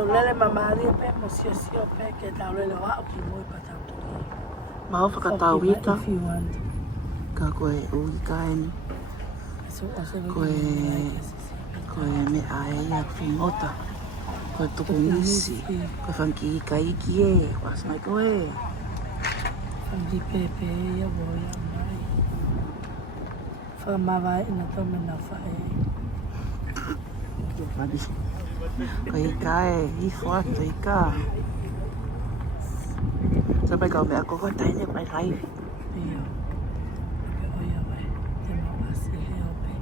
lele mamari pe mosio pe ke tau lele wa o ki moi patau tuli. Mau Fakatau Ika. If you want. Ka koe ui kaeni. Koe me ae ia whingota. Koe tuku nisi. Koe whanki ika iki e. Was mai koe. Whanki pepe ia wo ia mai. Whamawai ina tome na whae. Koe ika e. I whatu ika. Sampai kau me ako koe taine mai raivi. Ia. Oia wai. Te mawasi he ope.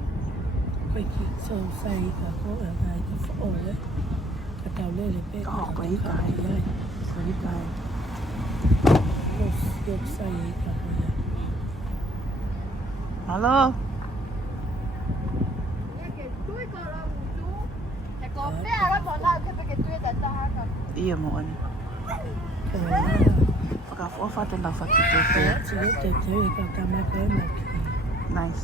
Koe ki so sai ka ko e ngai ka whaole. Ka tau lele pe. Koe ika e. Koe ika e. Yok sai ka ko ia. Halo. Iya mo ani. Whakawha te na whakitete. Nice.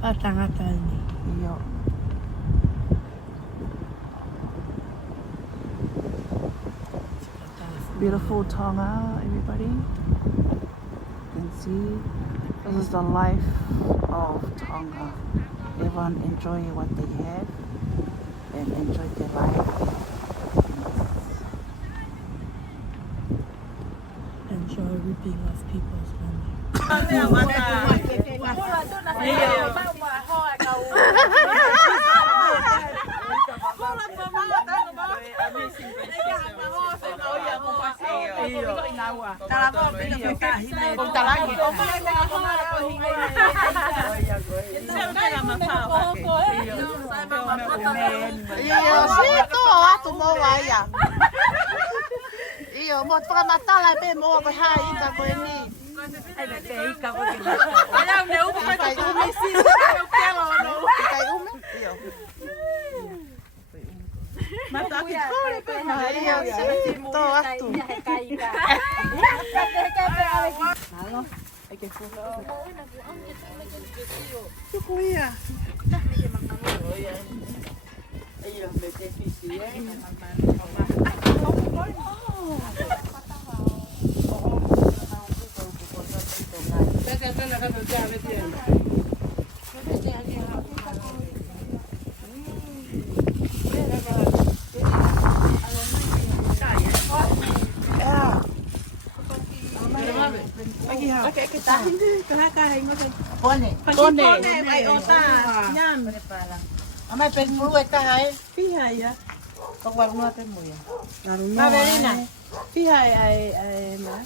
Patangata ini. Iyo. Beautiful Tonga, everybody. You can see this is the life of Tonga. Everyone enjoy what they have and enjoy their life. Enjoy ripping off people's money. Iyo, mo whakamatala pe mo ko hai ika ko ni. Ai me te ika ko ni. Ala me upo ko umi si o pelo no. Kai ume? Iyo. Mata ki kore pe na. Iyo, to atu. Malo, ai ke fu. Ko ia. Iyo me te fisi e. Pone, ai ota. Nyam. Amai pe mulu eta hai. Piha ya. Kau baru nua te muya. Na verina. Piha ai ma.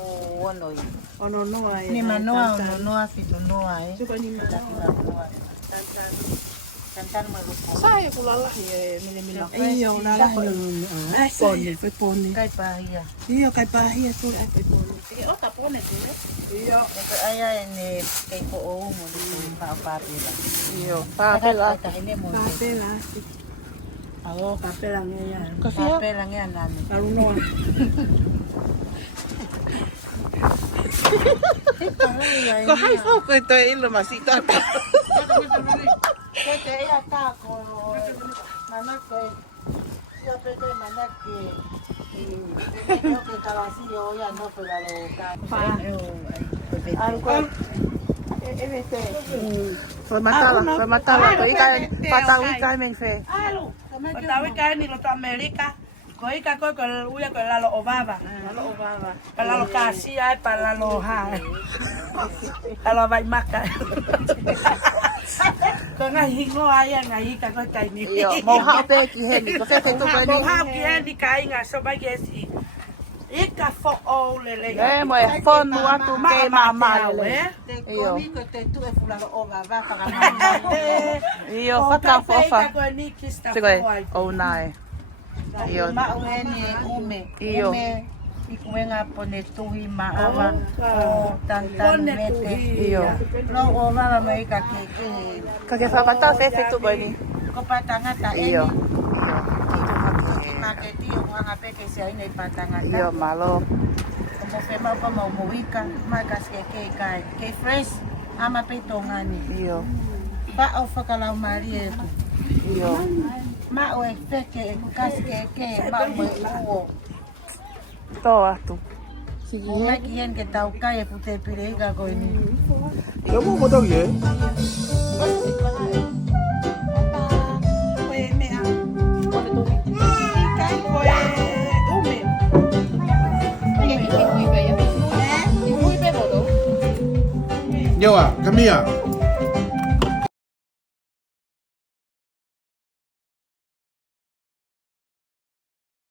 Oh, onoi. Ono no ai. Ni manoa fitu noa e. Suka ni manoa. Tantan malu. Saya kulala ye mili. Iyo nala pone, foi pone. Kai pahia. Iyo kai pahia tu ai foi pone. O ta pone tu. Iyo. Aya ene kai ko o mo ni pa pila. Iyo, Papela. Ta ene mo. Papela. Awo papela ngeya. Papela ngeya nani. Aruno. Ko hai fo ko to ilo masita. Ko te ia ta ko mana ko ia pe te mana ke yo ke kalasi yo ya no pe la lo ka. Aru ko evete. Foi matala. Ko ika Fakatau Ika men fe. Alu. Patau Ika ni lo to Amerika. Ko ika ko uya ko la lo obaba. Para lo kasi ai para lo ha. Kalau vai maka. Ko ngai hingo ai ngai ka ko tai ni. Iyo, mau hao pe ki heni. Ko fe tu pe ni. Mo ha ki ni kai nga so ba gesi. Ika fo o lele. Mo e fonu atu ke mama le. Iyo. Ko te tu e fula lo obaba para Iyo, whakafofa. Sigo e, o nai. Iyo. Ma o ni ume. Iyo. Ikuenga pone tuhi maawa o tantan mete. Iyo. No o mama mai ka ke. Ka ke whakatau fe tu pe ni. Ko patangata Iyo. Maketi o mga peke siya inay patangata. Iyo, malo. Como fe mau pa mau muika, makas ke fresh. ama pe Tonga ni. Iyo. Pa o Fakatau Ika. Iyo. Ma o e feke kaske ke ma mo uo. Toa tu. O me kien ke tau kai e pute pire ika ko ni. Yo mo mo dog ye. Yo come here.